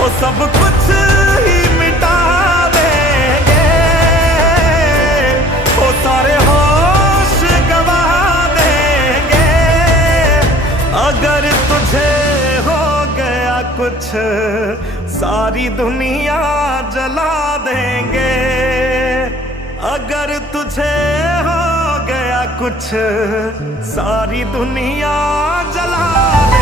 वो सब कुछ ही मिटा देंगे, वो सारे होश गवा देंगे। अगर तुझे हो गया कुछ सारी दुनिया जला देंगे। अगर तुझे हो गया कुछ सारी दुनिया जला देंगे।